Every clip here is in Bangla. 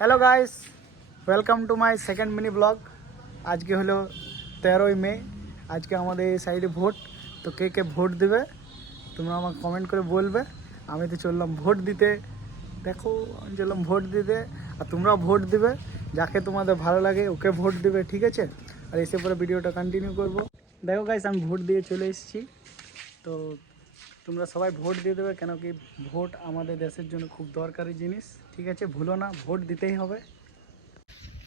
Hello guys, welcome to my second mini blog. আজকে হলো 13ই মে। আজকে আমাদের এই সাইডে ভোট। তো কে কে ভোট দেবে তোমরা আমাকে কমেন্ট করে বলবে। আমি তো চললাম ভোট দিতে। দেখো আমি চললাম ভোট দিতে, আর তোমরাও ভোট দিবে। যাকে তোমাদের ভালো লাগে ওকে ভোট দিবে, ঠিক আছে? আর এসে পরে ভিডিওটা কন্টিনিউ করব। দেখো গাইস, আমি ভোট দিয়ে চলে এসেছি। তো তোমরা সবাই ভোট দিয়ে দেবে, কেন কি ভোট আমাদের দেশের জন্য খুব দরকারি জিনিস, ঠিক আছে? ভুলো না, ভোট দিতেই হবে।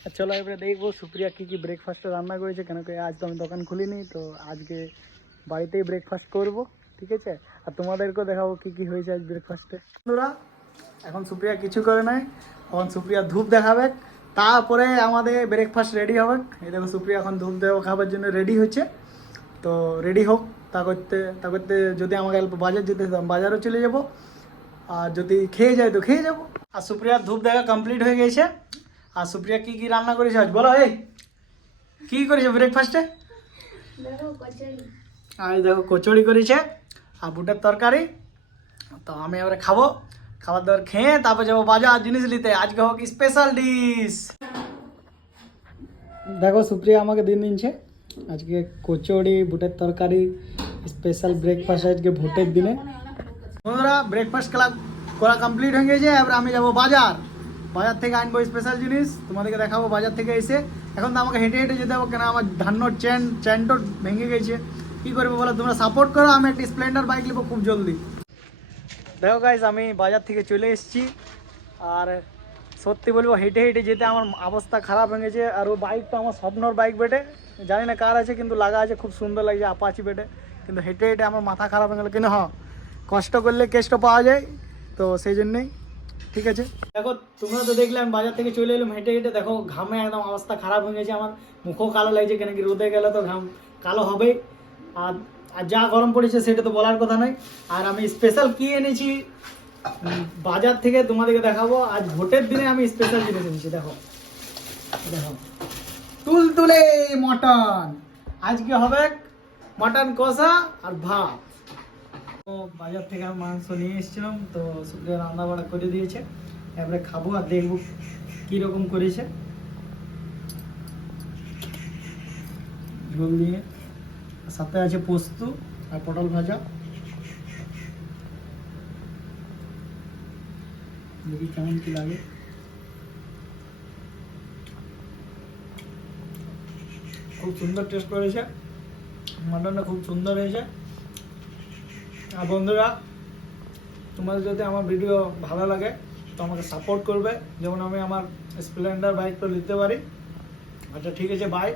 আর চলো এবারে দেখবো সুপ্রিয়া কী কী ব্রেকফাস্টে রান্না করেছে, কেন কি আজ তো আমি দোকান খুলিনি, তো আজকে বাড়িতেই ব্রেকফাস্ট করব, ঠিক আছে? আর তোমাদেরকেও দেখাবো কী কী হয়েছে আজ ব্রেকফাস্টে। বন্ধুরা, এখন সুপ্রিয়া কিছু করে নাই, এখন সুপ্রিয়া ধূপ দেখাবে, তারপরে আমাদের ব্রেকফাস্ট রেডি হবে। এই দেখো সুপ্রিয়া এখন ধূপ দেওয়া খাবার জন্য রেডি হচ্ছে। তো রেডি হোক, তা করতে যদি আমাকে অল্প বাজার যেতে হতো, আমি বাজারও চলে যাব। আর যদি খেয়ে যায় তো খেয়ে যাবো। আর সুপ্রিয়ার ধূপ দেখা কমপ্লিট হয়ে গেছে। আর সুপ্রিয়া কি কি রান্না করেছে আজ বলো, এই কি করেছে ব্রেকফাস্টে? আর এই দেখো কচুরি করেছে আর বুটের তরকারি। তো আমি এবারে খাবো, খাবার দাবার খেয়ে তারপর যাবো বাজার জিনিস নিতে। আজকে হোক স্পেশাল ডিশ। দেখো সুপ্রিয়া আমাকে দিন দিনছে আজকে কচুরি বুটের তরকারি, স্পেশাল ব্রেকফাস্ট আজকে ভোটের দিনে। বন্ধুরা, ব্রেকফাস্ট করা কমপ্লিট হয়ে গেছে। এবার আমি যাবো বাজার থেকে আনবো স্পেশাল জিনিস, তোমাদেরকে দেখাবো বাজার থেকে এসে। এখন তো আমাকে হেঁটে হেঁটে যেতে হবে, কেন আমার ধান্নর চ্যানটো ভেঙে গেছে। কী করবো বলো, তোমরা সাপোর্ট করো, আমি একটা স্প্লেন্ডার বাইক নেবো খুব জলদি। দেখো গাইস, আমি বাজার থেকে চলে এসেছি। আর সত্যি বলবো, হেঁটে হেঁটে যেতে আমার অবস্থা খারাপ হয়ে গেছে। আর ওই বাইকটা আমার স্বপ্নর বাইক বেটে, জানি না কার আছে, কিন্তু লাগা আছে, খুব সুন্দর লাগছে আপাচি বেটে। কিন্তু হেঁটে হেঁটে আমার মাথা খারাপ হয়ে গেলো। কিন্তু হ্যাঁ, কষ্ট করলে কেষ্ট পাওয়া যায়, তো সেই জন্যেই, ঠিক আছে? দেখো তোমরা তো দেখলে আমি বাজার থেকে চলে এলাম হেঁটে হেঁটে। দেখো ঘামে একদম অবস্থা খারাপ হয়ে গেছে, আমার মুখও কালো লাগছে, কেন কি রোদে গেলে তো ঘাম কালো হবেই। আর আর যা গরম পড়েছে সেটা তো বলার কথা নয়। আর আমি স্পেশাল কি এনেছি বাজার থেকে তোমাদেরকে দেখাবো। আজ ভোটের দিনে আমি স্পেশাল জিনিস এনেছি। দেখো দেখো, তুলতুলে মটন। আজকে হবে মটন কষা আর ভাত। তো বাজার থেকে আমি মাংস নিয়ে এসেছিলাম, তো সুপ্রিয়া রান্না বাড়া করে দিয়েছে। এবারে খাবো আর দেখবো কীরকম করেছে। ঝোল দিয়ে, সাথে আছে পোস্ত আর পটল ভাজা। দেখি কেমন কি লাগে। খুব সুন্দর টেস্ট করেছে, মাটনটা খুব সুন্দর হয়েছে। আর বন্ধুরা, তোমাদের যদি আমার ভিডিও ভালো লাগে তো আমাকে সাপোর্ট করবে, যেমন আমি আমার স্প্লেন্ডার বাইকটা নিতে পারি। আচ্ছা ঠিক আছে, বাই।